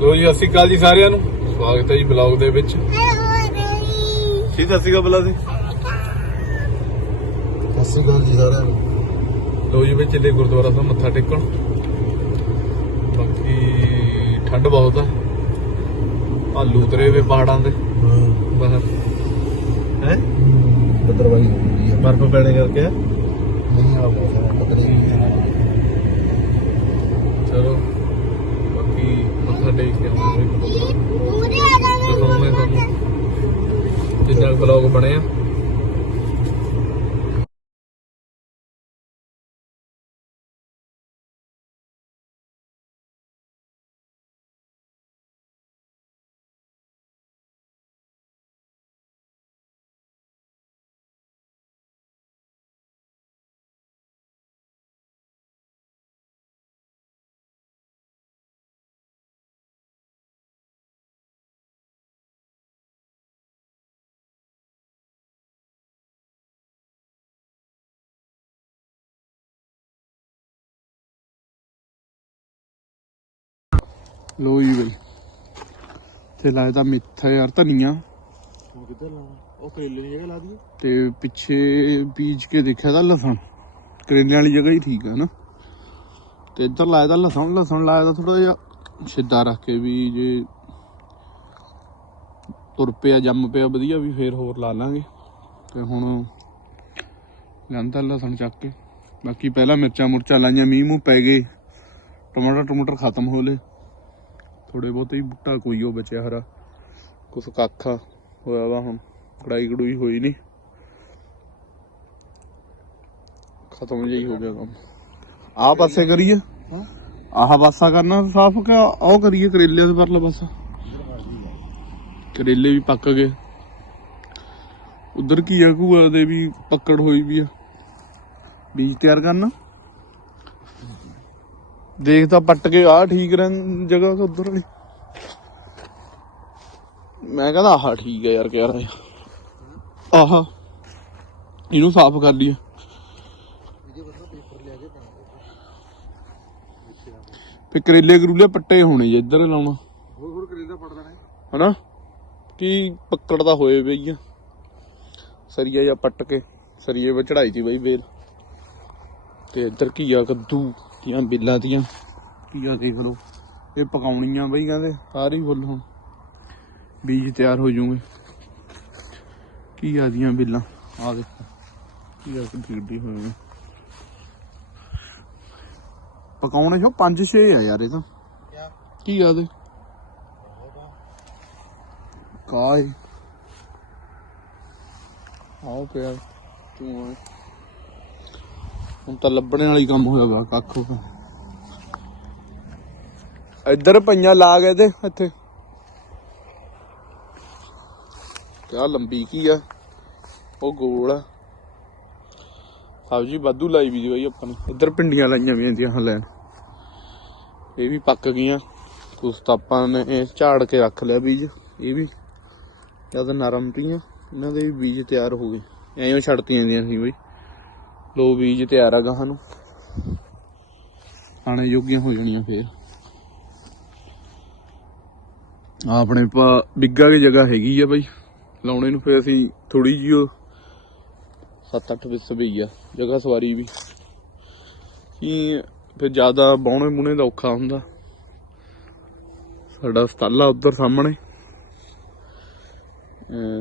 ਲੋ ਜੀ ਸਤਿ ਸ਼੍ਰੀ ਅਕਾਲ ਜੀ ਸਾਰਿਆਂ ਨੂੰ। ਸਵਾਗਤ ਹੈ ਜੀ ਬਲੌਗ ਦੇ ਵਿੱਚ। ਠੀਕ ਸਤਿ ਸ਼੍ਰੀ ਅਕਾਲ ਬੁਲਾ ਸੀ ਸਤਿ ਸ਼੍ਰੀ ਅਕਾਲ ਜੀ ਸਾਰਿਆਂ ਨੂੰ। ਲੋ ਜੀ ਵਿੱਚ ਚੱਲੇ ਗੁਰਦੁਆਰਾ ਸਾਹਿਬ ਮੱਥਾ ਟੇਕਣ। ਬਾਕੀ ਠੰਡ ਬਹੁਤ ਆ। ਆਲੂ ਉਤਰੇ ਵੇ ਪਹਾੜਾਂ ਦੇ। ਹਾਂ। ਬਾਹਰ। ਹੈ? ਬੱਦਰਵਾਈ ਬਰਫ਼ ਪੈਣੇ ਕਰਕੇ ਨਹੀਂ ਆ। ਮੌਸਮ ਲੋ ਜੀ ਬਈ। ਤੇ ਲਾਇਆ ਤਾਂ ਮਿੱਠਾ ਯਾਰ ਧਨੀਆ। ਉਹ ਕਿੱਧਰ ਲਾਉਣਾ? ਉਹ ਕਰੇਲੇ ਦੀ ਜਗ੍ਹਾ ਲਾ ਦਈਏ। ਤੇ ਪਿੱਛੇ ਬੀਜ ਕੇ ਦੇਖਿਆ ਤਾਂ ਲਸਣ। ਕਰੇਲਿਆਂ ਵਾਲੀ ਜਗ੍ਹਾ ਹੀ ਠੀਕ ਹੈ ਨਾ। ਤੇ ਇੱਧਰ ਲਾਇਆ ਤਾਂ ਲਸਣ ਲਸਣ ਲਾਇਆ ਤਾਂ ਥੋੜਾ ਜਿਹਾ ਸਿੱਧਾ ਰੱਖ ਕੇ ਵੀ ਜੇ ਤੁਰ ਪਿਆ ਜੰਮ ਪਿਆ ਵਧੀਆ ਵੀ ਫੇਰ ਹੋਰ ਲਾ ਲਾਂਗੇ। ਤੇ ਹੁਣ ਲੈਂਦਾ ਲਸਣ ਚੱਕ ਕੇ। ਬਾਕੀ ਪਹਿਲਾਂ ਮਿਰਚਾਂ ਮੁਰਚਾਂ ਲਾਈਆਂ ਮੀਂਹ ਮੂੰਹ ਪੈ ਗਏ। ਟਮਾਟਰ ਟਮਾਟਰ ਖਤਮ ਹੋ ਲਏ। ਥੋੜੇ ਬਹੁਤੇ ਹੀ ਬੁੱਟਾ ਕੋਈ ਉਹ ਬਚਿਆ ਹਰਾ ਕੁਛ ਕੱਖ ਹੋਇਆ ਵਾ ਹੁਣ। ਕੜਾਈ ਕੜੂਈ ਹੋਈ ਨਹੀਂ ਖਤਮ ਜਿਹਾ ਹੀ ਹੋ ਗਿਆ ਕੰਮ। ਆਹ ਪਾਸੇ ਕਰੀਏ? ਆਹ ਪਾਸਾ ਕਰਨਾ ਸਾਫ਼ ਕਿ ਉਹ ਕਰੀਏ ਕਰੇਲੇ ਦੇ ਪਰਲਾ ਪਾਸਾ? ਕਰੇਲੇ ਵੀ ਪੱਕ ਗਏ। ਉਧਰ ਕੀ ਆ ਘੂਆ ਦੇ ਵੀ ਪੱਕੜ ਹੋਈ ਵੀ ਆ। ਬੀਜ ਤਿਆਰ ਕਰਨਾ। ਦੇਖ ਤਾਂ ਪੱਟ ਕੇ ਆ ਠੀਕ ਰਹਿਣ ਜਗ੍ਹਾ ਉਧਰ ਵਾਲੀ। ਮੈਂ ਕਹਿੰਦਾ ਆਹ ਠੀਕ ਹੈ ਯਾਰ ਕਹਿ ਰਿਹਾ। ਆਹ। ਇਹਨੂੰ ਸਾਫ਼ ਕਰ ਲਈਏ। ਤੇ ਕਰੇਲੇ ਕਰੂਲੇ ਪੱਟੇ ਹੋਣੇ ਜੇ ਇੱਧਰ ਲਾਉਣਾ। ਹੋਰ ਹੋਰ ਕਰੇਲਾ ਪੜ ਦੇਣਾ ਹਨਾ? ਕੀ ਪੱਕੜ ਦਾ ਹੋਏ ਬਈ ਆ। ਸਰੀਆ ਜਾਂ ਪੱਟ ਕੇ ਸਰੀਏ ਵਿੱਚ ਚੜਾਈ ਤੀ ਬਈ ਵੇਲ। ਤੇ ਇੱਧਰ ਘੀਆ ਕੱਦੂ ਦੀਆਂ ਬਿੱਲਾਂ ਦੀਆਂ। ਘੀਆ ਦੇਖ ਲਓ। ਇਹ ਪਕਾਉਣੀਆਂ ਬਈ ਕਹਿੰਦੇ। ਸਾਰੇ ਫੁੱਲ ਹੁਣ। ਬੀਜ ਤਿਆਰ ਹੋ ਜੂਗੇ ਘੀਆ ਦੀਆਂ ਬਿੱਲਾਂ? ਆ ਦੇਖੋ ਘੀਆ ਕਿੱਡੀ ਕਿੱਡੀ ਹੋਏ ਨੇ। ਪਕਾਉਣੇ ਜੋ 5-6 ਆ ਯਾਰ ਇਹ ਤਾਂ। ਕਿਆ? ਘੀਆ ਦੇ? ਕਾਏ ਆਓ ਪਿਆ ਤੂੰ ਆ। ਹੁਣ ਤਾਂ ਲੱਭਣੇ ਵਾਲੀ ਕੰਮ ਹੋਇਆ ਵਾ ਕੱਖ ਇੱਧਰ ਪਈਆਂ ਲਾ ਗਏ ਤੇ ਇੱਥੇ। ਕਿਆ ਲੰਬੀ ਕੀ ਆ? ਉਹ ਗੋਲ ਆ। ਸਬਜੀ ਵਾਧੂ ਲਾਈ ਵੀ ਜੀ ਬਾਈ ਆਪਾਂ ਨੇ। ਇੱਧਰ ਪਿੰਡੀਆਂ ਲਾਈਆਂ ਵੀ ਜਾਂਦੀਆਂ ਹਲੇ। ਇਹ ਵੀ ਪੱਕ ਗਈਆਂ। ਕੁਛ ਤਾਂ ਨੇ ਇਹ ਝਾੜ ਕੇ ਰੱਖ ਲਿਆ ਬੀਜ। ਇਹ ਵੀ ਜਦ ਨਰਮ ਤੀਆਂ ਇਹਨਾਂ ਦੇ ਵੀ ਬੀਜ ਤਿਆਰ ਹੋ ਗਏ। ਐਂ ਛੱਡਤੀਆਂ ਜਾਂਦੀਆਂ ਸੀ ਬਈ। ਲੋ ਬੀਜ ਤਿਆਰ ਆ ਗਾਹਾਂ ਨੂੰ। ਖਾਣੇ ਯੋਗੀਆਂ ਹੋ ਜਾਣੀਆਂ ਫੇਰ। ਆਪਣੇ ਪਾ ਬਿੱਗਾ ਦੀ ਜਗ੍ਹਾ ਹੈਗੀ ਆ ਬਈ। ਲਾਉਣੇ ਨੂੰ ਫੇਰ ਅਸੀਂ ਥੋੜੀ ਜਿਹੀ ਉਹ 7-8 ਵਿਸ ਵੀ ਆ ਜਗ੍ਹਾ ਸਵਾਰੀ ਵੀ। ਕੀ ਫਿਰ ਜ਼ਿਆਦਾ ਬਾਉਣੇ ਮੁਣੇ ਦਾ ਔਖਾ ਹੁੰਦਾ। ਸਾਡਾ ਸਤਾਲਾ ਉੱਧਰ ਸਾਹਮਣੇ।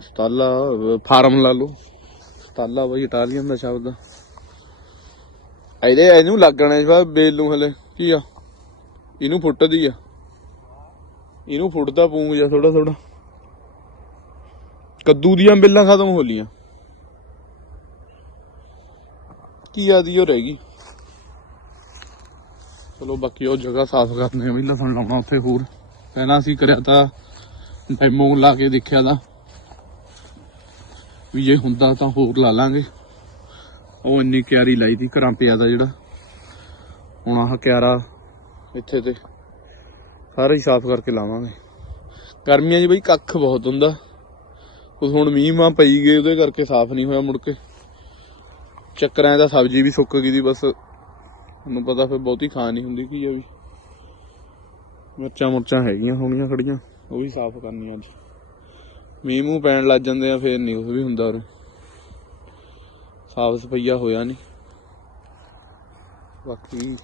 ਸਤਾਲਾ ਫਾਰਮ ਲਾ ਲਓ। ਸਤਾਲਾ ਬਈ ਇਟਾਲੀਅਨ ਦਾ ਸ਼ਬਦ ਆ। ਇਹਦੇ ਇਹਨੂੰ ਲੱਗਣਾ ਇਸ ਬੇਲ ਨੂੰ ਹਲੇ ਕੀ ਆ? ਇਹਨੂੰ ਫੁੱਟਦੀ ਆ। ਇਹਨੂੰ ਫੁੱਟਦਾ ਪੂੰਗ ਜਾ ਥੋੜਾ ਥੋੜਾ ਕੱਦੂ ਦੀਆਂ ਬਿੱਲਾਂ ਖਤਮ ਹੋ ਲੀਆਂ ਕੀ ਆਦੀ ਉਹ ਰਹਿ ਗਈ। ਚਲੋ ਬਾਕੀ ਉਹ ਜਗ੍ਹਾ ਸਾਫ਼ ਕਰਨੇ ਆ ਵੀ, ਲਸਣ ਲਾਉਣਾ ਉੱਥੇ ਹੋਰ। ਪਹਿਲਾਂ ਅਸੀਂ ਕਰਿਆ ਤਾਂ ਡੈਮੋ ਲਾ ਕੇ ਦੇਖਿਆ ਤਾਂ। ਵੀ ਜੇ ਹੁੰਦਾ ਤਾਂ ਹੋਰ ਲਾ ਲਾਂਗੇ। ਉਹ ਇੰਨੀ ਕਿਆਰੀ ਲਾਈ ਦੀ ਘਰਾਂ ਪਿਆ ਦਾ ਜਿਹੜਾ। ਹੁਣ ਆਹ ਕਿਆਰਾ ਇੱਥੇ ਤੇ ਸਾਰਾ ਹੀ ਸਾਫ਼ ਕਰਕੇ ਲਾਵਾਂਗੇ। ਗਰਮੀਆਂ 'ਚ ਬਈ ਕੱਖ ਬਹੁਤ ਹੁੰਦਾ। ਕੁਝ ਹੁਣ ਮੀਂਹ ਮਾਂ ਪਈ ਗਏ, ਉਹਦੇ ਕਰਕੇ ਸਾਫ਼ ਨਹੀਂ ਹੋਇਆ ਮੁੜ ਕੇ। ਚੱਕਰਾਂ ਦਾ ਸਬਜ਼ੀ ਵੀ ਸੁੱਕ ਗਈ ਦੀ, ਬਸ ਤੁਹਾਨੂੰ ਪਤਾ ਫਿਰ ਬਹੁਤੀ ਖਾ ਨਹੀਂ ਹੁੰਦੀ ਕੀ ਆ ਵੀ। ਮਿਰਚਾਂ ਮੁਰਚਾਂ ਹੈਗੀਆਂ, ਹੋਣੀਆਂ ਖੜੀਆਂ, ਉਹ ਵੀ ਸਾਫ਼ ਕਰਨੀਆਂ ਅੱਜ। ਮੀਂਹ ਮੂੰਹ ਪੈਣ ਲੱਗ ਜਾਂਦੇ ਆ, ਫੇਰ ਨਹੀਂ ਉਹ ਵੀ ਹੁੰਦਾ ਉਰੇ। ਸਾਫ਼ ਸਫਾਈਆ ਹੋਇਆ ਨਹੀਂ। ਬਾਕੀ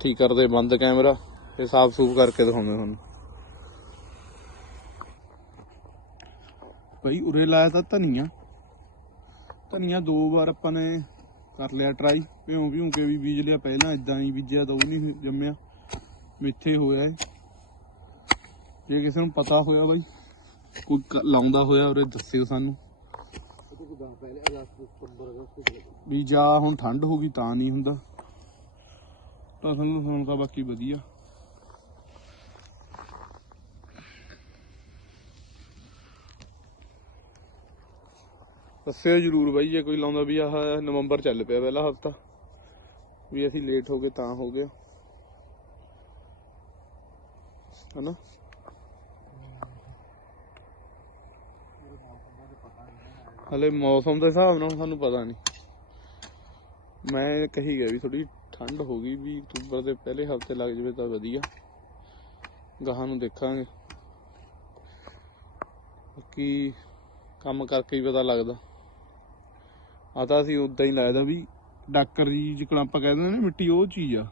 ਠੀਕ ਕਰਦੇ, ਬੰਦ ਕੈਮਰਾ ਤੇ ਸਾਫ਼ ਸੂਫ ਕਰਕੇ ਦਿਖਾਉਂਦੇ ਤੁਹਾਨੂੰ। ਭਾਈ ਉਰੇ ਲਾਇਆ ਤਾਂ ਧਨੀਆ। ਧਨੀਆ ਦੋ ਵਾਰ ਆਪਾਂ ਨੇ ਕਰ ਲਿਆ ਟਰਾਈ ਭਿਉਂ ਭਿਉਂ ਕੇ ਵੀ ਬੀਜ ਲਿਆ ਪਹਿਲਾਂ ਇਦਾਂ ਹੀ ਬੀਜਿਆ ਤਾਂ ਉਹ ਨਹੀਂ ਜੰਮਿਆ। ਮਿੱਥੇ ਹੋਇਆ ਏ ਜੇ ਕਿਸੇ ਨੂੰ ਪਤਾ ਹੋਇਆ ਬਾਈ, ਕੋਈ ਲਾਉਂਦਾ ਹੋਇਆ ਉਰੇ ਦੱਸਿਓ ਸਾਨੂੰ। ਵੀ ਜਾਂ ਹੁਣ ਠੰਡ ਹੋ ਗਈ ਤਾਂ ਨਹੀਂ ਹੁੰਦਾ। ਤਾਂ ਸਾਨੂੰ ਹੁਣ ਤਾਂ ਬਾਕੀ ਵਧੀਆ। ਦੱਸਿਓ ਜਰੂਰ ਬਾਈ, ਜੇ ਕੋਈ ਲਾਉਂਦਾ ਵੀ ਆਹ ਨਵੰਬਰ ਚੱਲ ਪਿਆ ਪਹਿਲਾ ਹਫਤਾ, ਵੀ ਅਸੀਂ ਲੇਟ ਹੋ ਗਏ ਤਾਂ ਹੋ ਗਿਆ। ਹਨਾ? ਹਲੇ ਮੌਸਮ ਦੇ ਹਿਸਾਬ ਨਾਲ ਸਾਨੂੰ ਪਤਾ ਨਹੀਂ। ਮੈਂ ਕਹੀ ਗਿਆ ਵੀ ਥੋੜੀ ਠੰਡ ਹੋ ਗਈ, ਵੀ ਅਕਤੂਬਰ ਦੇ ਪਹਿਲੇ ਹਫ਼ਤੇ ਲੱਗ ਜਵੇ ਤਾਂ ਵਧੀਆ। ਗਾਹਾਂ ਨੂੰ ਦੇਖਾਂਗੇ। ਬਾਕੀ ਕੰਮ ਕਰਕੇ ਹੀ ਪਤਾ ਲੱਗਦਾ। ਆ ਤਾਂ ਅਸੀਂ ਉਦਾਂ ਹੀ ਲੱਗਦਾ ਵੀ ਡਾਕਰ ਜੀ ਜਿਕਣਾ ਆਪਾਂ ਕਹਿ ਦਿੰਦੇ ਨੇ ਮਿੱਟੀ ਉਹ ਚੀਜ਼ ਆ।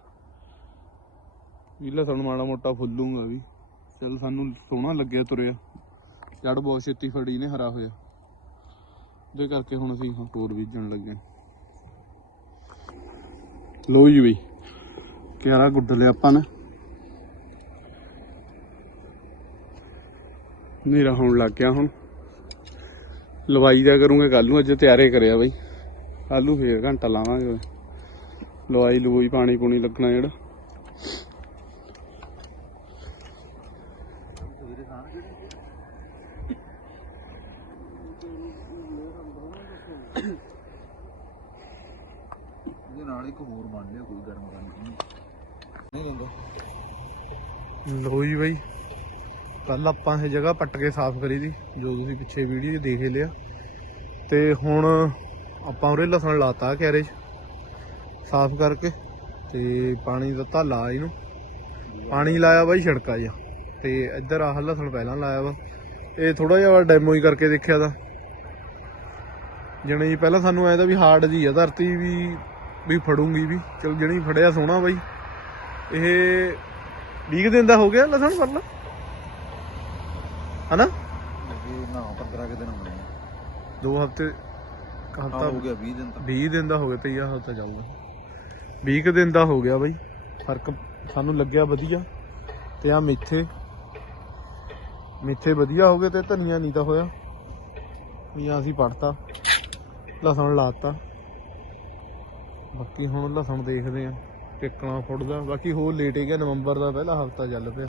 ਵੀ ਲਸਣ ਮਾੜਾ ਮੋਟਾ ਫੁੱਲੂਗਾ ਵੀ। ਚਲ ਸਾਨੂੰ ਸੋਹਣਾ ਲੱਗਿਆ ਤੁਰਿਆ। ਜੜ ਬਹੁਤ ਛੇਤੀ ਫੜੀ ਨੇ, ਹਰਾ ਹੋਇਆ। ਉਹਦੇ ਕਰਕੇ ਹੁਣ ਅਸੀਂ ਹੋਰ ਬੀਜਣ ਲੱਗੇ। ਲੋ ਜੀ ਬਈ, ਕਿਆਰਾ ਗੁੱਡ ਲਿਆ ਆਪਾਂ ਨੇ। ਹਨੇਰਾ ਹੋਣ ਲੱਗ ਗਿਆ ਹੁਣ। ਲਵਾਈ ਦਾ ਕਰੂੰਗੇ ਕੱਲ ਨੂੰ, ਅੱਜ ਤਿਆਰੇ ਕਰਿਆ ਬਈ। ਕੱਲ ਨੂੰ ਫੇਰ ਘੰਟਾ ਲਾਵਾਂਗੇ ਲਵਾਈ ਲੂਈ ਪਾਣੀ ਪੂਣੀ ਲੱਗਣਾ ਜਿਹੜਾ। ਵੀਰੇ ਖਾਣ ਕਿਹੜੇ ਇਹਦੇ ਨਾਲ ਇੱਕ ਹੋਰ ਬਣ ਲਿਆ ਕੋਈ ਗਰਮ ਪਾਣੀ ਨਹੀਂ। ਦਿੰਦਾ ਲੋ ਜੀ ਬਈ ਕੱਲ ਆਪਾਂ ਇਹ ਜਗ੍ਹਾ ਪੱਟ ਕੇ ਸਾਫ਼ ਕਰੀ ਦੀ ਜੋ ਤੁਸੀਂ ਪਿੱਛੇ ਵੀਡੀਓ 'ਚ ਦੇਖ ਹੀ ਲਿਆ। ਤੇ ਹੁਣ ਆਪਾਂ ਉਰੇ ਲਸਣ ਲਾਤਾ 'ਚ ਸਾਫ਼ ਕਰਕੇ ਤੇ ਪਾਣੀ ਦਿੱਤਾ ਲਾ ਇਹਨੂੰ। ਪਾਣੀ ਲਾਇਆ ਬਾਈ ਛੜਕਾ ਜਿਹਾ। ਤੇ ਇੱਧਰ ਆਹ ਲਸਣ ਪਹਿਲਾਂ ਲਾਇਆ ਵਾ। ਇਹ ਥੋੜਾ ਜਿਹਾ ਡੈਮੋ ਹੀ ਕਰਕੇ ਦੇਖਿਆ ਦਾ ਜਣੇ ਪਹਿਲਾਂ ਸਾਨੂੰ ਐਂ ਤਾਂ ਵੀ ਹਾਰਡ ਜੀ ਆ ਧਰਤੀ ਵੀ ਵੀ ਫੜੂੰਗੀ ਵੀ। ਚਲ ਜਣੀ ਫੜਿਆ ਸੋਹਣਾ ਬਾਈ। ਇਹ 20 ਦਿਨ ਦਾ ਹੋ ਗਿਆ ਲਸਣ ਫੜਨਾ? ਹਨਾ? ਨਾ 15 ਕਿ ਦਿਨ ਹੋਣੇ। ਦੋ ਹਫ਼ਤੇ ਹਾਂ ਹਫ਼ਤਾ ਹੋ ਗਿਆ 20 ਦਿਨ ਤੱਕ 20 ਦਿਨ ਦਾ ਹੋ ਗਿਆ ਤੇ ਇਹ ਜਾਊਗਾ 20 ਕੁ ਦਿਨ ਦਾ ਹੋ ਗਿਆ ਬਾਈ। ਫ਼ਰਕ ਸਾਨੂੰ ਲੱਗਿਆ ਵਧੀਆ। ਤੇ ਆ ਮੇਥੇ। ਮੇਥੇ ਵਧੀਆ ਹੋ ਗਏ ਤੇ ਧਨੀਆ ਨਹੀਂ ਤਾਂ ਹੋਇਆ। ਵੀ ਅਸੀਂ ਪੜਤਾ ਲਸਣ ਲਾਤਾ। ਬਾਕੀ ਹੁਣ ਲਸਣ ਦੇਖਦੇ ਆ। ਟਿਕਣਾ ਫੁੱਟਦਾ। ਬਾਕੀ ਹੋਰ ਲੇਟ ਹੀ ਗਿਆ। ਨਵੰਬਰ ਦਾ ਪਹਿਲਾ ਹਫਤਾ ਚੱਲ ਪਿਆ।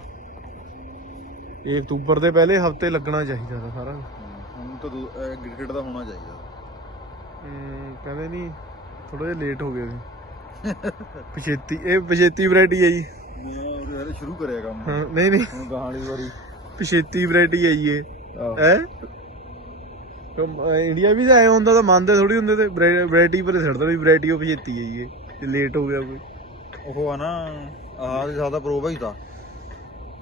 ਇਹ ਅਕਤੂਬਰ ਦੇ ਪਹਿਲੇ ਹਫ਼ਤੇ ਲੱਗਣਾ ਚਾਹੀਦਾ ਸਾਰਾ। ਹੁਣ ਤਾਂ ਗ੍ਰਿਕਟ ਦਾ ਹੋਣਾ ਚਾਹੀਦਾ। ਕਹਿੰਦੇ ਨਹੀਂ ਥੋੜਾ ਜਿਹਾ ਲੇਟ ਹੋ ਗਏ ਸੀ ਪਛੇਤੀ ਇਹ ਪਛੇਤੀ ਵੈਰਾਈਟੀ ਹੈ ਜੀ। ਮੈਂ ਸ਼ੁਰੂ ਕਰਿਆ ਕੰਮ। ਨਹੀਂ ਨਹੀਂ। ਹੁਣ ਗਾਂ ਵਾਲੀ ਵਾਰੀ। ਪਛੇਤੀ ਵੈਰਾਈਟੀ ਹੈ ਜੀ ਇਹ। ਹੈ? ਇੰਡੀਆ ਵੀ ਆਏ ਹੁੰਦਾ ਤਾਂ ਮੰਨਦੇ ਥੋੜੀ ਹੁੰਦੇ ਤੇ ਵੈਰਾਈਟੀ ਪਰ ਛੱਡਦਾ ਵੀ ਵੈਰਾਈਟੀ ਉਹ ਪਛੇਤੀ ਹੈ ਜੀ ਇਹ। ਲੇਟ ਹੋ ਗਿਆ ਕੋਈ। ਉਹ ਆ ਨਾ ਆਹ ਦੇ ਜ਼ਿਆਦਾ ਪ੍ਰੋਵਾ ਹੀ ਤਾਂ।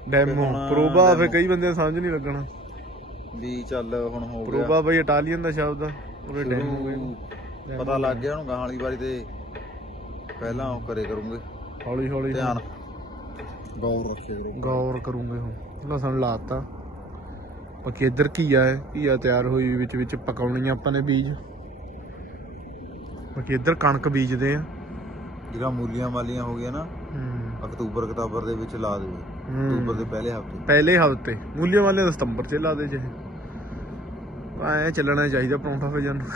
ਡੈਮੋ ਪ੍ਰੋਬਾ ਫੇ। ਕਈ ਬੰਦੇ ਸਮਝ ਨਹੀਂ ਲੱਗਣਾ। ਵੀ ਚੱਲ ਹੁਣ ਹੋ ਗਿਆ। ਪ੍ਰੋਬਾ ਬਈ ਇਟਾਲੀਅਨ ਦਾ ਸ਼ਬਦ ਆ। ਉਹਦੇ ਡੈਮੋ ਸ਼ੁਰੂ ਪਤਾ ਲੱਗ ਗਿਆ ਉਹਨੂੰ ਗਾਂ ਵਾਲੀ ਵਾਰੀ ਤੇ ਪਹਿਲਾਂ ਉਹ ਕਰੇ ਕਰੂੰਗੇ। ਹੌਲੀ ਹੌਲੀ ਧਿਆਨ। ਗੌਰ ਰੱਖਿਆ ਕਰੋ ਗੌਰ ਕਰੂੰਗੇ ਹੁਣ। ਲਸਣ ਲਾਤਾ। ਬਾਕੀ ਇੱਧਰ ਘੀਆ ਹੈ। ਘੀਆ ਤਿਆਰ ਹੋਈ ਵਿੱਚ ਵਿੱਚ ਪਕਾਉਣੀਆਂ ਆਪਾਂ ਨੇ ਬੀਜ। ਬਾਕੀ ਇੱਧਰ ਕਣਕ ਬੀਜਦੇ ਆ। ਜਿਹੜਾ ਮੂਲੀਆਂ ਵਾਲੀਆਂ ਹੋ ਗਈਆਂ ਨਾ ਹੂੰ। ਅਕਤੂਬਰ ਅਕਤੂਬਰ ਦੇ ਵਿੱਚ ਲਾ ਦੇਵੇ ਅਕਤੂਬਰ ਦੇ ਪਹਿਲੇ ਹਫ਼ਤੇ। ਪਹਿਲੇ ਹਫ਼ਤੇ। ਮੂਲੀਆਂ ਵਾਲੇ ਸਤੰਬਰ ਚ ਲਾ ਦੇ ਜੇ। ਐ ਚੱਲਣਾ ਚਾਹੀਦਾ ਪਰੌਂਠਾ ਫੇ ਜਾਨੂੰ।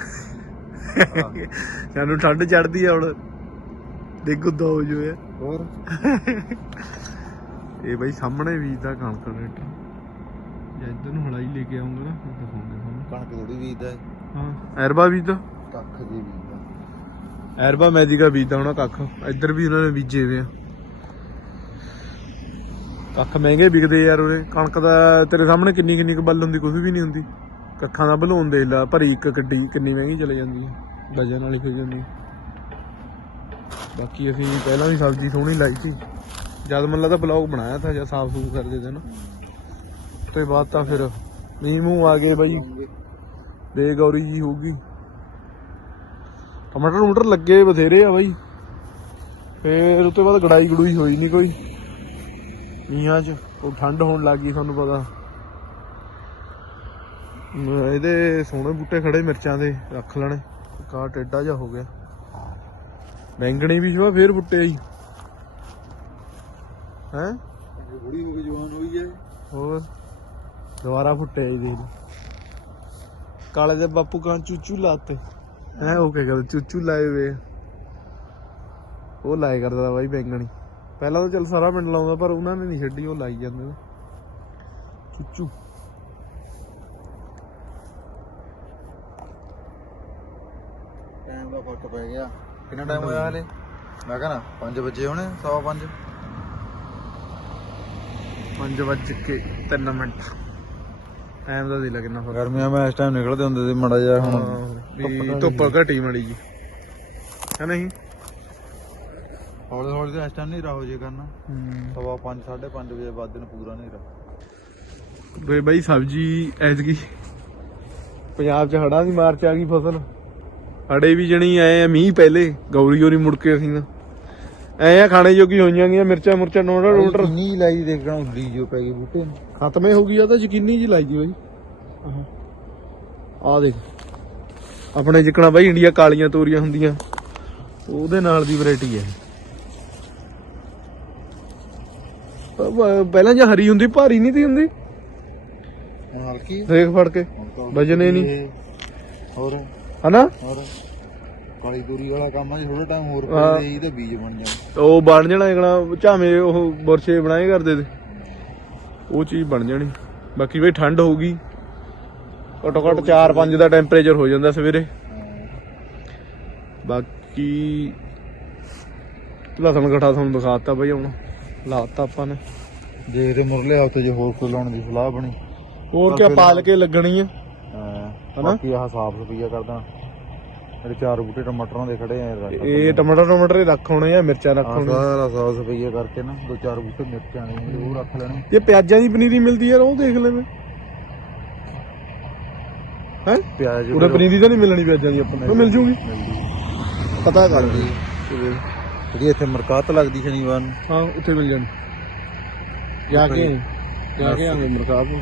ਸਾਨੂੰ ਠੰਡ ਚੜਦੀ ਆ ਹੁਣ। ਦੇਖੋ ਦੋ ਜੋ ਹੈ ਹੋਰ? ਇਹ ਬਈ ਸਾਹਮਣੇ ਬੀਜਦਾ ਕਣਕ ਰੇਟ ਜਾਂ ਇੱਧਰ ਨੂੰ ਹਲਾਈ ਲੈ ਕੇ ਆਉਂਗਾ ਨਾ ਫਿਰ ਦਿਖਾਉਂਦੇ ਤੁਹਾਨੂੰ। ਕਣਕ ਥੋੜੀ ਬੀਜਦਾ ਹੈ, ਹਾਂ। ਐਰਬਾ ਬੀਜਦਾ ਕੱਖ ਜੀ ਬੀਜਦਾ। ਐਰਬਾ ਮੈਜਿਕਾ ਬੀਜਦਾ ਹੋਣਾ ਕੱਖ। ਇੱਧਰ ਵੀ ਉਹਨਾਂ ਨੇ ਬੀਜੇ ਵੇ ਆ। ਕੱਖ ਮਹਿੰਗੇ ਵਿਕਦੇ ਯਾਰ ਉਰੇ। ਕਣਕ ਦਾ ਤੇਰੇ ਸਾਹਮਣੇ ਕਿੰਨੀ ਕਿੰਨੀ ਕੁ ਬੱਲ ਹੁੰਦੀ ਕੁਝ ਵੀ ਨਹੀਂ ਹੁੰਦੀ। ਕੱਖਾਂ ਦਾ ਭਲੋਨ ਦੇਖ ਲਾ, ਭਰੀ ਇੱਕ ਗੱਡੀ ਕਿੰਨੀ ਮਹਿੰਗੀ ਚਲੇ ਜਾਂਦੀ ਹੈ ਵਜਨ ਵਾਲੀ ਫਿਰ ਜਾਂਦੀ ਬਾਕੀ ਅਸੀਂ ਪਹਿਲਾਂ ਵੀ ਸਬਜ਼ੀ ਸੋਹਣੀ ਲਾਈ ਸੀ। ਜਦ ਮੈਨੂੰ ਲੱਗਦਾ ਬਲੌਗ ਬਣਾਇਆ ਤਾਂ ਜਾਂ ਸਾਫ਼ ਸੂਫ ਕਰਦੇ ਤੇ ਤੇ ਬਾਅਦ ਤਾਂ ਫਿਰ ਮੀਂਹ ਮੂੰਹ ਆ ਗਏ ਬਾਈ। ਦੇ ਗੌਰੀ ਜੀ ਹੋਊਗੀ। ਟਮਾਟਰ ਟਮਾਟਰ ਲੱਗੇ ਬਥੇਰੇ ਆ ਬਾਈ। ਫੇਰ ਉਸ ਤੋਂ ਬਾਅਦ ਗੜਾਈ ਗੜੂਈ ਹੋਈ ਨਹੀਂ ਕੋਈ। ਨੀਹਾਂ 'ਚ ਉਹ ਠੰਡ ਹੋਣ ਲੱਗ ਗਈ, ਤੁਹਾਨੂੰ ਪਤਾ। ਇਹਦੇ ਸੋਹਣੇ ਬੂਟੇ ਖੜੇ ਮਿਰਚਾਂ ਦੇ ਰੱਖ ਲੈਣੇ। ਕਾ ਟੇਡਾ ਜਿਹਾ ਹੋ ਗਿਆ। ਬੈਂਗਣੀ ਵੀ ਜੋ ਫੇਰ ਬੁੱਟੇ ਆਈ। ਹੈ? ਬੁੜੀ ਹੋ ਗਈ ਜਵਾਨ ਹੋਈ ਹੈ। ਹੋਰ? ਦੁਬਾਰਾ ਫੁੱਟੇ ਆਈ ਦੇਖ। ਕਾਲੇ ਦੇ ਬਾਪੂ ਕਾਂ ਚੂਚੂ ਲਾਤੇ। ਹੈ ਉਹ ਕੀ ਗੱਲ ਚੂਚੂ ਲਾਏ ਵੇ। ਉਹ ਲਾਏ ਕਰਦਾ ਬਾਈ ਬੈਂਗਣੀ। ਪਹਿਲਾਂ ਤਾਂ ਚੱਲ ਸਾਰਾ ਪਿੰਡ ਲਾਉਂਦਾ ਪਰ ਉਹਨਾਂ ਨੇ ਨਹੀਂ ਛੱਡੀ ਉਹ ਲਾਈ ਜਾਂਦੇ ਚੂਚੂ ਟਾਈਮ ਦਾ ਫ਼ਰਕ ਪੈ ਗਿਆ ਕਿੰਨਾ ਟਾਈਮ ਹੋਇਆ ਹਲੇ? ਮੈਂ ਕਹਿੰਦਾ 5 ਵਜੇ ਹੋਣੇ ਸਵਾ 5 5 ਵੱਜ ਕੇ 3 ਮਿੰਟ। ਟਾਈਮ ਦਾ ਦਿਲ ਕਿੰਨਾ ਫ਼ਰਕ ਗਰਮੀਆਂ ਮੈਂ ਇਸ ਟਾਈਮ ਨਿਕਲਦੇ ਹੁੰਦੇ ਸੀ ਮੜਾ ਜਿਹਾ ਹੁਣ। ਵੀ ਧੁੱਪ ਘਟੀ ਮੜੀ ਜੀ। ਹੈ ਨਹੀਂ? ਹੌਲੀ ਹੌਲੀ ਤੇ ਇਸ ਟਾਈਮ ਨਹੀਂ ਹੋ ਜੇ ਕਰਨਾ। ਸਵਾ 5 5:30 ਵਜੇ ਬਾਅਦ ਦਿਨ ਪੂਰਾ ਨਹੀਂ ਰਹਾ। ਵੇ ਬਾਈ ਸਬਜੀ ਐਤਕੀ। ਪੰਜਾਬ ਚ ਹੜਾਂ ਦੀ ਮਾਰ ਚ ਆ ਗਈ ਫਸਲ। ਹੜੇ ਵੀ ਜਣੀ ਆਏ ਆ ਮੀਂਹ ਪਹਿਲੇ ਗੌਰੀ ਹੋਰੀ ਮੁੜ ਕੇ ਅਸੀਂ ਤਾਂ ਐ ਆ ਖਾਣੇ ਜੋਗੀ ਹੋਈਆਂ ਗੀਆਂ ਮਿਰਚਾਂ ਮੁਰਚਾਂ ਨੋੜਾ ਰੋਟਰ। ਕਿੰਨੀ ਲਾਈ ਦੇਖਣਾ ਉੱਲੀ ਜੋ ਪੈ ਗਈ ਬੂਟੇ ਨੂੰ। ਖਤਮੇ ਹੋ ਗਈ ਆ ਤਾਂ ਯਕੀਨੀ ਜੀ ਲਾਈ ਦੀ ਬਾਈ। ਆ ਦੇਖ ਆਪਣੇ ਜਿਕਣਾ ਬਾਈ ਇੰਡੀਆ ਕਾਲੀਆਂ ਤੋਰੀਆਂ ਹੁੰਦੀਆਂ। ਉਹਦੇ ਨਾਲ ਦੀ ਵੈਰਾਈਟੀ ਹੈ ਪਹਿਲਾਂ ਜੇ ਹਰੀ ਹੁੰਦੀ ਭਾਰੀ ਨਹੀਂ ਤੀ ਹੁੰਦੀ? ਹੁਣ ਹਲਕੀ ਦੇਖ ਫੜ ਕੇ ਵਜਨੇ ਨਹੀਂ। ਹੋਰ? ਹਨਾ? ਹੋਰ? ਕਾਲੀ ਦੂਰੀ ਵਾਲਾ ਕੰਮ ਆ ਥੋੜਾ ਟਾਈਮ ਹੋਰ ਹਾਂ। ਪੈ ਜਾਈ ਤਾਂ ਬੀਜ ਬਣ ਜਾਣ। ਉਹ ਬਣ ਜਾਣਾ ਇਕਣਾ ਝਾਵੇਂ ਉਹ ਬੁਰਸ਼ੇ ਬਣਾਏ ਕਰਦੇ ਤੇ। ਉਹ ਚੀਜ਼ ਬਣ ਜਾਣੀ। ਬਾਕੀ ਬਈ ਠੰਡ ਹੋਊਗੀ। ਘੱਟੋ ਘੱਟ 4-5 ਦਾ ਟੈਂਪਰੇਚਰ ਹੋ ਜਾਂਦਾ ਸਵੇਰੇ। ਬਾਕੀ ਲਸਣ ਗਠਾ ਤੁਹਾਨੂੰ ਦਿਖਾਤਾ ਬਈ ਹੁਣ। ਲਾਤਾ ਆਪਾਂ ਨੇ। ਦੇਖਦੇ ਮੁਰਲੇ ਹਫ਼ਤੇ ਜੇ ਹੋਰ ਕੋਈ ਲਾਉਣ ਦੀ ਸਲਾਹ ਬਣੀ। ਹੋਰ ਕਿਆ ਪਾਲ ਕੇ ਲੱਗਣੀ ਆ। ਬਾਕੀ ਆਹ ਸਾਫ਼ ਸਫਾਈਆ ਕਰਦਾ। ਜਿਹੜੇ ਚਾਰ ਬੂਟੇ ਟਮਾਟਰਾਂ ਦੇ ਖੜੇ ਆ ਇਹ ਟਮਾਟਰ ਟਮਾਟਰ ਹੀ ਰੱਖ ਹੋਣੇ ਆ ਮਿਰਚਾਂ ਰੱਖ ਹੋਣੇ ਸਾਰਾ ਸਾਫ਼ ਸਫਾਈਆ ਕਰਕੇ ਨਾ ਦੋ ਚਾਰ ਬੂਟੇ ਮਿਰਚਾਂ ਦੇ ਉਹ ਰੱਖ ਲੈਣੇ। ਇਹ ਪਿਆਜ਼ਾਂ ਦੀ ਪਨੀਰੀ ਮਿਲਦੀ ਯਾਰ ਉਹ ਦੇਖ ਲੈਵੇਂ ਹੈ? ਪਿਆਜ਼ ਉਹਦਾ ਪਨੀਰੀ ਤਾਂ ਨਹੀਂ ਮਿਲਣੀ ਪਿਆਜ਼ਾਂ ਦੀ ਆਪਾਂ ਨੂੰ। ਉਹ ਮਿਲ ਜੂਗੀ। ਪਤਾ ਕਰ ਜਿਹੜੀ ਇੱਥੇ ਮਰਕਾਤ ਲੱਗਦੀ ਸ਼ਨੀਵਾਰ ਨੂੰ। ਹਾਂ ਉੱਥੇ ਮਿਲ ਜਾਣੀ। ਜਾ ਕੇ ਜਾ ਕੇ ਆਂਗੇ ਮਰਕਾਬ ਨੂੰ।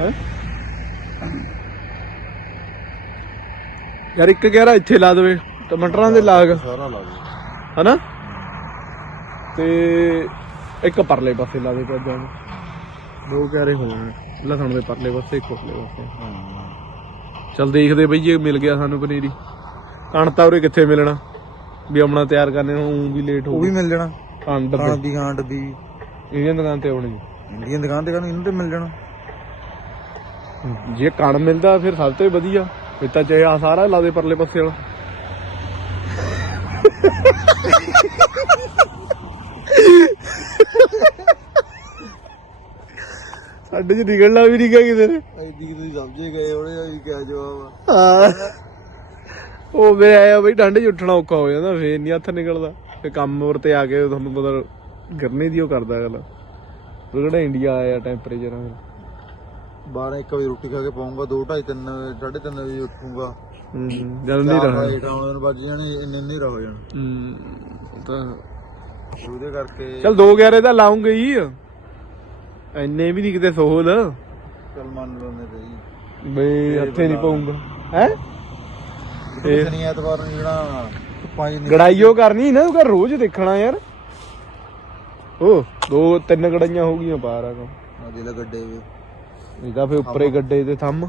ਹੈ? ਯਾਰ ਇੱਕ ਗਿਆਰਾ ਇੱਥੇ ਲਾ ਦੇਵੇ ਟਮਾਟਰਾਂ ਦੇ ਲਾਗ। ਸਾਰਾ ਲਾ ਦੇ ਹਨਾ? ਤੇ ਇੱਕ ਪਰਲੇ ਪਾਸੇ ਲਾ ਦੇ ਪਿਆਜ਼ਾਂ ਨੂੰ ਦੋ ਕਿਆਰੇ ਹੋ ਜਾਣੇ ਲਸਣ ਦੇ ਪਰਲੇ ਪਾਸੇ ਇੱਕ ਉਰਲੇ ਪਾਸੇ। ਚਲ ਦੇਖਦੇ ਬਈ ਜੇ ਮਿਲ ਗਿਆ ਸਾਨੂੰ ਪਨੀਰੀ। ਕਣਤਾ ਉਰੇ ਕਿੱਥੇ ਮਿਲਣਾ? ਵੀ ਆਉਣਾ ਤਿਆਰ ਕਰਨੇ ਨੂੰ ਊਂ ਵੀ ਲੇਟ ਹੋ ਉਹ ਵੀ ਮਿਲ ਜਾਣਾ। ਕਣ ਖਾਣ ਡੱਬੇ ਦੀ ਹਾਂ ਡੱਬੀ ਇੰਡੀਅਨ ਦੁਕਾਨ ਤੇ ਆਉਣੀ। ਇੰਡੀਅਨ ਦੁਕਾਨ ਤੇ ਕਹਿੰਦੇ ਇਹਨੂੰ ਤੇ ਮਿਲ ਜਾਣਾ? ਜੇ ਕਣ ਮਿਲਦਾ ਫਿਰ ਸਭ ਤੋਂ ਵਧੀਆ। ਫਿਰ ਤਾਂ ਚਾਹੇ ਆ ਸਾਰਾ ਲਾ ਦੇ ਪਰਲੇ ਪਾਸੇ ਵਾਲਾ। ਸਾਡੇ ਚ ਨਿਕਲਣਾ ਵੀ ਨਹੀਂ ਗਿਆ ਕਿਤੇ ਨੇ। ਐਡੀ ਤੁਸੀਂ ਸਮਝੇ ਗਏ ਉਹਨੇ ਵੀ ਕਿਆ ਜਵਾਬ ਆ। ਉਹ ਵੇ ਆਇਆ ਬਈ ਠੰਡ ਚ ਉੱਠਣਾ ਔਖਾ ਹੋ ਜਾਂਦਾ ਫੇਰ ਨਹੀਂ ਹੱਥ ਨਿਕਲਦਾ। ਫੇ ਕੰਮ ਉਰ ਤੇ ਆ ਕੇ ਤੁਹਾਨੂੰ ਪਤਾ ਗਰਮੀ ਦੀ ਉਹ ਕਰਦਾ ਗੱਲ ਉਹ ਕਿਹੜਾ ਇੰਡੀਆ ਆਇਆ ਟੈਂਪਰੇਚਰ 12 1 ਵਜੇ ਰੋਟੀ ਖਾ ਕੇ ਪਾਉਂਗਾ 2 2:30 3 3:30 ਵਜੇ ਉੱਠੂਗਾ। ਹੂੰ ਜਦ ਨਹੀਂ ਰਹਾ। ਲਾਈਟ ਆਉਣ ਨੂੰ ਵੱਜ ਜਾਣੇ ਇੰਨੇ ਨਹੀਂ ਹੋ ਜਾਣਾ। ਹੂੰ ਤਾਂ ਉਹਦੇ ਕਰਕੇ ਚਲ 211 ਤਾਂ ਲਾਉਂਗੇ ਹੀ। ਐਨੇ ਵੀ ਨਹੀਂ ਕਿਤੇ ਸੋਹਲ। ਚੱਲ ਮੰਨ ਲੈਂਦੇ ਤੇ ਜੀ। ਬਈ ਹੱਥੇ ਨਹੀਂ ਪਾਉਂਗਾ ਹੈ? ਇਹ ਸ਼ਨੀ ਐਤਵਾਰ ਨੂੰ ਜਿਹੜਾ ਪੰਜ ਨਹੀਂ ਗੜਾਈਓ ਕਰਨੀ ਨਾ ਉਹ ਰੋਜ਼ ਦੇਖਣਾ ਯਾਰ। ਉਹ ਦੋ ਤਿੰਨ ਗੜਾਈਆਂ ਹੋ ਗਈਆਂ ਪਾਰ ਆ ਕੰਮ ਅਜੇ ਗੱਡੇ ਵੇ। ਤਾਂ ਫੇ ਉੱਪਰੇ ਗੱਡੇ ਤੇ ਥੰਮ।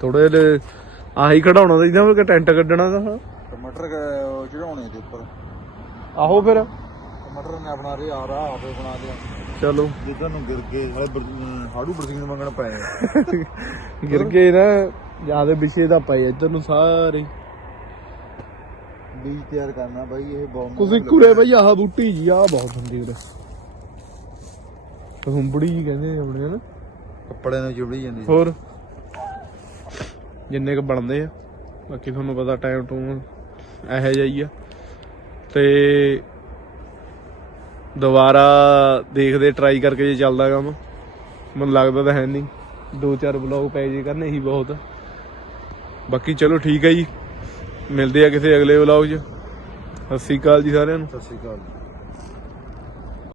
ਥੋੜੇ ਜਿਹੇ ਆਹੀ ਖੜਾਉਣਾ ਤਾਂ ਇਹਦਾ ਕਿ ਟੈਂਟ ਕੱਢਣਾ ਦਾ। ਟਮਾਟਰ ਚੜਾਉਣੇ ਤੇ ਉੱਪਰ। ਆਹੋ ਫਿਰ। ਟਮਾਟਰ ਨੇ ਆਪਣਾ ਰੇ ਆ ਰਹਾ ਆਪੇ ਬਣਾ ਲਿਆ। ਚਲੋ। ਜਿੱਦਾਂ ਨੂੰ ਗਿਰ ਗਏ ਹਾਲੇ ਹਾੜੂ ਬਰਸੀਨ ਮੰਗਣ ਪਏ ਗਿਰ ਗਏ ਨਾ ਜ਼ਿਆਦਾ ਵਿਸ਼ੇ ਦਾ ਪਏ ਇੱਧਰ ਨੂੰ ਸਾਰੇ। ਬੀਜ ਤਿਆਰ ਕਰਨਾ ਬਾਈ ਇਹ ਬਹੁਤ ਤੁਸੀਂ ਕੁਰੇ ਬਈ ਆਹ ਬੂਟੀ ਜੀ ਆਹ ਬਹੁਤ ਹੁੰਦੀ ਉਰੇ। ਹੁੰਬੜੀ ਜੀ ਕਹਿੰਦੇ ਆਪਣੇ ਹਨਾ? ਕੱਪੜਿਆਂ ਨਾਲ ਜੁੜੀ ਜਾਂਦੀ ਸੀ। ਹੋਰ? ਜਿੰਨੇ ਕ ਬਣਦੇ ਆ। ਬਾਕੀ ਤੁਹਾਨੂੰ ਪਤਾ ਟਾਈਮ ਟੂ ਇਹੋ ਜਿਹਾ ਹੀ ਆ। ਤੇ ਦੁਬਾਰਾ ਦੇਖਦੇ ਟਰਾਈ ਕਰਕੇ ਜੇ ਚੱਲਦਾ ਕੰਮ। ਮੈਨੂੰ ਲੱਗਦਾ ਤਾਂ ਹੈ ਨਹੀਂ ਦੋ ਚਾਰ ਬਲੌਗ ਪੈ ਜੇ ਕਰਨੇ ਹੀ ਬਹੁਤ। ਬਾਕੀ ਚਲੋ ਠੀਕ ਹੈ ਜੀ। ਮਿਲਦੇ ਆ ਕਿਸੇ ਅਗਲੇ ਵਲੌਗ 'ਚ। ਸਤਿ ਸ਼੍ਰੀ ਅਕਾਲ ਜੀ ਸਾਰਿਆਂ ਨੂੰ। ਸਤਿ ਸ਼੍ਰੀ ਅਕਾਲ